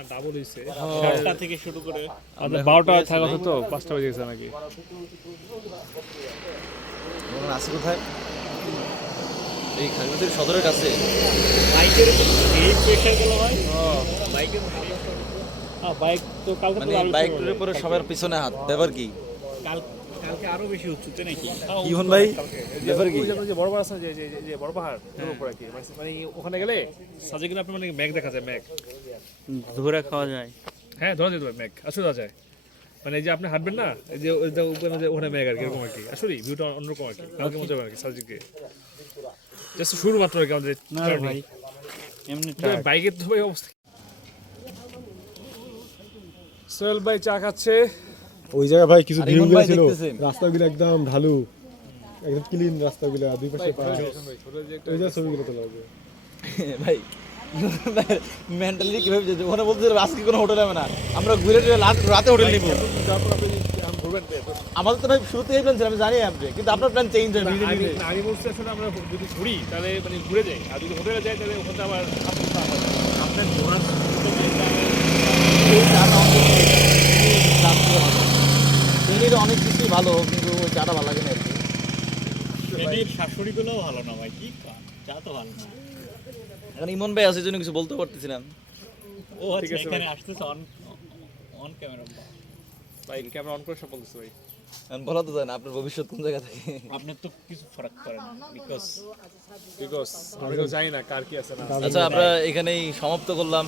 আপনার ডাবল হয়েছে সাতটা থেকে শুরু করে। আপনার বারোটা থাকা কথা তো পাঁচটা বেজে গেছে নাকি? আছে কোথায় এই খাগড়াছড়ি সদরের কাছে। বাইকের এই প্রেশারগুলো হয় বাইকের হ্যাঁ বাইক তো কালকে তো মানে বাইক টুরের পরে সবার পিছনে হাত। ব্যাপার কি? কাল কালকে আরও বেশি উচ্চতে নাকি? কি ভাই ব্যাপার কি যে বড় পাহাড় আছে যে যে- যে বড় পাহাড় ওর কি মানে মানে ওখানে গেলে? সাজে গেলে আপনার মানে ম্যাগ দেখা যায় ম্যাগ। ধরে খাওয়া যায়। হ্যাঁ ধরা যেতে পারে ম্যাগ। আসলে ধরা যায়। মানে যে আপনি হাঁটবেন না যে ওখানে ম্যাগ আর কি এরকম আর কি। আসলে ভিউটা অন্যরকম আর কি। কালকে মজা হবে আর কি সাজেকে জাস্ট শুরু মাত্র আর কি আমাদের ভাই এমনি বাইকের তো ভাই অবস্থা। সোহেল ভাই চা খাচ্ছে। ওই জায়গায় ভাই কিছু ভিউ ভাই ছিল রাস্তাগুলো একদম ঢালু একদম ক্লিন রাস্তাগুলো দুই পাশে পাহাড়। ওই জায়গায় ছবিগুলো তোলা হবে ভাই মেন্টালি কীভাবে যেতে ওখানে বলতে আজকে কোনো হোটেল হবে না। আমরা ঘুরে টুরে রাত- রাতে হোটেল নিব। আমাদের তো ভাই শুরুতে এই প্ল্যান ছিল আমি জানি আপনি। কিন্তু আপনার প্ল্যান চেঞ্জ হয় আমি বলছি আসলে আমরা যদি ঘুরি তাহলে মানে ঘুরে যাই। আর যদি হোটেলে যাই তাহলে ওখানে আবার আপনার ঘোরার অনেক কিছুই ভালো কিন্তু ওই চাটা ভালো লাগে না আর কি। ট্রেনের শাশুড়ি গুলোও ভালো না ভাই কি চা তো ভালো না। এখন ইমন ভাই আছে জন্য কিছু বলতে পারতেছিলাম ও আচ্ছা এখানে আসতেছে অন অন ক্যামেরা ভাই ক্যামেরা অন করে সব বলতেছে ভাই। এখন বলা তো যায় না আপনার ভবিষ্যৎ কোন জায়গা থেকে? আপনার তো কিছু ফারাক করে না বিকজ বিকজ আমি তো জানি না কার কি আছে না। আচ্ছা আমরা এখানেই সমাপ্ত করলাম।